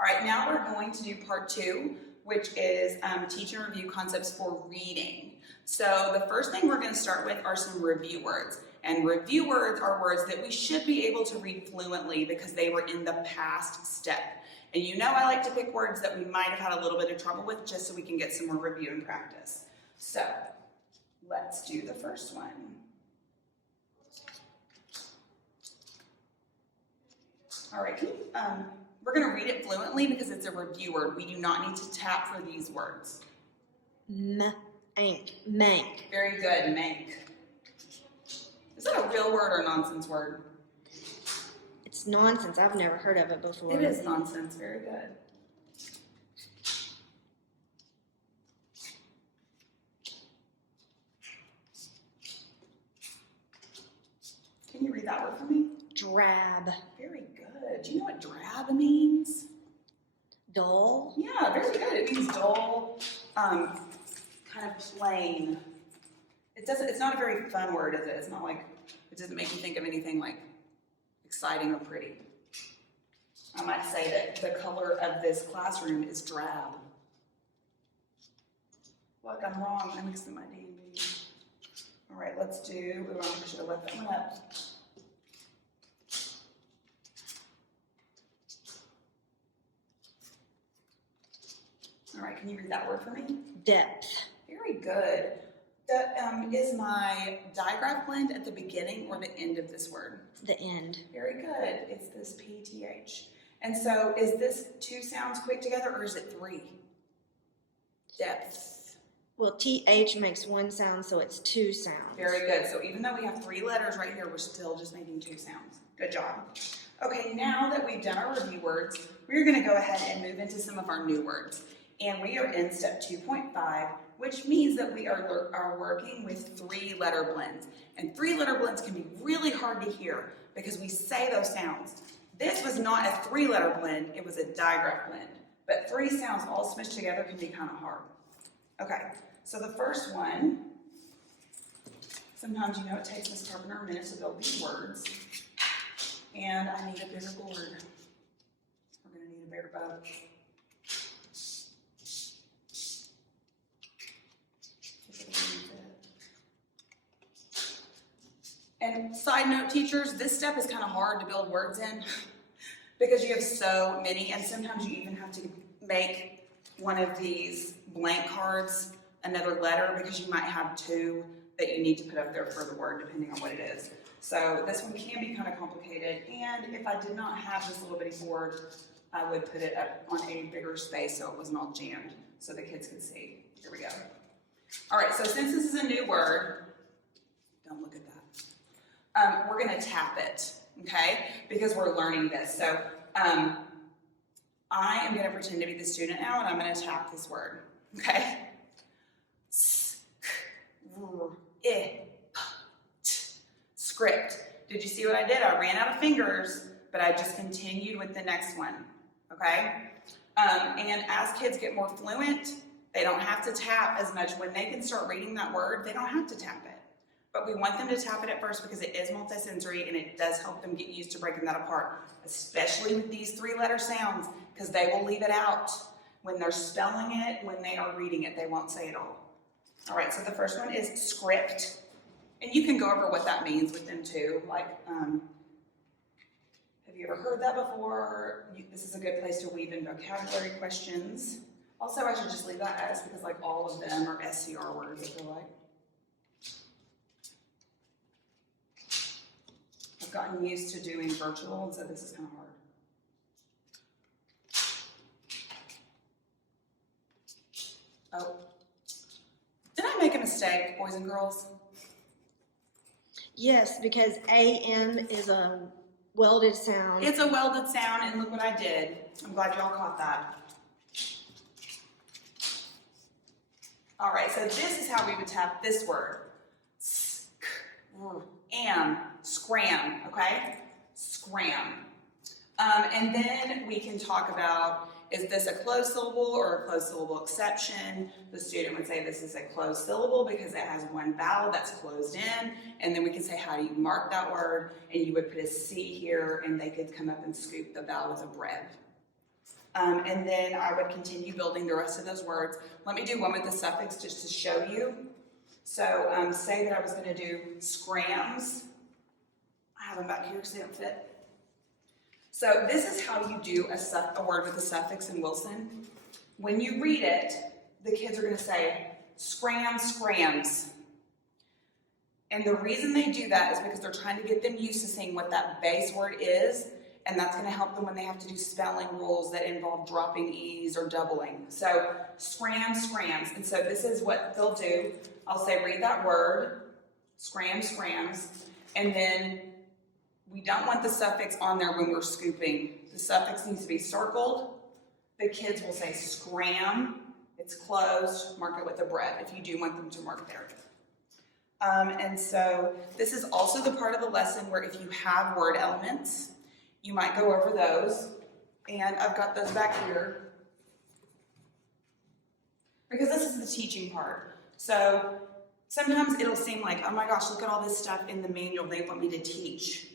All right, now we're going to do part 2, which is teach and review concepts for reading. So the first thing we're going to start with are some review words. And review words are words that we should be able to read fluently because they were in the past step. And you know I like to pick words that we might have had a little bit of trouble with just so we can get some more review and practice. So let's do the first one. All right, we're going to read it fluently because it's a review word. We do not need to tap for these words. Mank. Very good, mank. Is that a real word or a nonsense word? It's nonsense. I've never heard of it before. It is nonsense. Very good. Can you read that word for me? Drab. Very good. Do you know what drab means? Dull. Yeah, very good. It means dull, kind of plain. It's not a very fun word, is it? It's not like, it doesn't make you think of anything like exciting or pretty. I might say that the color of this classroom is drab. Look, I'm wrong. I'm mixing my D and B. All right, let's do, I should have left that one up. All right, can you read that word for me? Depth. Very good. That is my digraph blend at the beginning or the end of this word? The end. Very good. It's this PTH. And so is this 2 sounds quick together or is it 3? Depth. Well, TH makes 1 sound, so it's 2 sounds. Very good. So even though we have 3 letters right here, we're still just making 2 sounds. Good job. Okay, now that we've done our review words, we're going to go ahead and move into some of our new words. And we are in step 2.5, which means that we are working with 3-letter blends. And 3-letter blends can be really hard to hear because we say those sounds. This was not a 3-letter blend, it was a digraph blend. But 3 sounds all smushed together can be kind of hard. Okay, so the first one, sometimes you know it takes Ms. Carpenter a minute to build these words. And I need a bigger board. We're going to need a bigger boat. And side note, teachers, this step is kind of hard to build words in because you have so many, and sometimes you even have to make one of these blank cards another letter because you might have 2 that you need to put up there for the word depending on what it is. So this one can be kind of complicated, and if I did not have this little bitty board, I would put it up on a bigger space so it wasn't all jammed so the kids could see. Here we go. All right, so since this is a new word, don't look at that. We're going to tap it, okay, because we're learning this. So I am going to pretend to be the student now, and I'm going to tap this word, okay? Script. Did you see what I did? I ran out of fingers, but I just continued with the next one, okay? And as kids get more fluent, they don't have to tap as much. When they can start reading that word, they don't have to tap it. But we want them to tap it at first because it is multisensory and it does help them get used to breaking that apart, especially with these 3-letter sounds, because they will leave it out. When they're spelling it, when they are reading it, they won't say it all. All right, so the first one is script. And you can go over what that means with them too. Like, have you ever heard that before? This is a good place to weave in vocabulary questions. Also, I should just leave that as because like all of them are SCR words, I feel like. I've gotten used to doing virtual, and so this is kind of hard. Oh, did I make a mistake, boys and girls? Yes, because AM is a welded sound. It's a welded sound, and look what I did. I'm glad y'all caught that. All right, so this is how we would tap this word. Scram, okay? Scram. And then we can talk about, is this a closed syllable or a closed syllable exception? The student would say this is a closed syllable because it has 1 vowel that's closed in. And then we can say, how do you mark that word? And you would put a C here and they could come up and scoop the vowel with a bread. And then I would continue building the rest of those words. Let me do one with the suffix just to show you. So say that I was going to do scrams. I have them back here because they don't fit. So this is how you do a word with a suffix in Wilson. When you read it, the kids are going to say, scrams. And the reason they do that is because they're trying to get them used to seeing what that base word is, and that's going to help them when they have to do spelling rules that involve dropping E's or doubling. So scrams. And so this is what they'll do. I'll say, read that word, scrams. And then we don't want the suffix on there when we're scooping. The suffix needs to be circled. The kids will say scram. It's closed. Mark it with a bread if you do want them to mark there. And so this is also the part of the lesson where if you have word elements, you might go over those. And I've got those back here because this is the teaching part. So sometimes it'll seem like, oh my gosh, look at all this stuff in the manual they want me to teach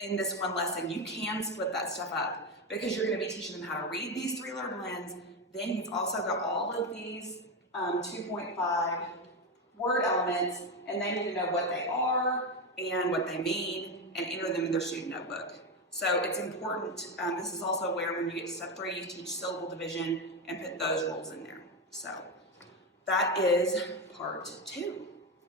in this one lesson. You can split that stuff up because you're going to be teaching them how to read these 3-letter blends. Then you've also got all of these 2.5 word elements, and they need to know what they are and what they mean and enter them in their student notebook. So it's important. This is also where when you get to step 3, you teach syllable division and put those rules in there. So that is part 2.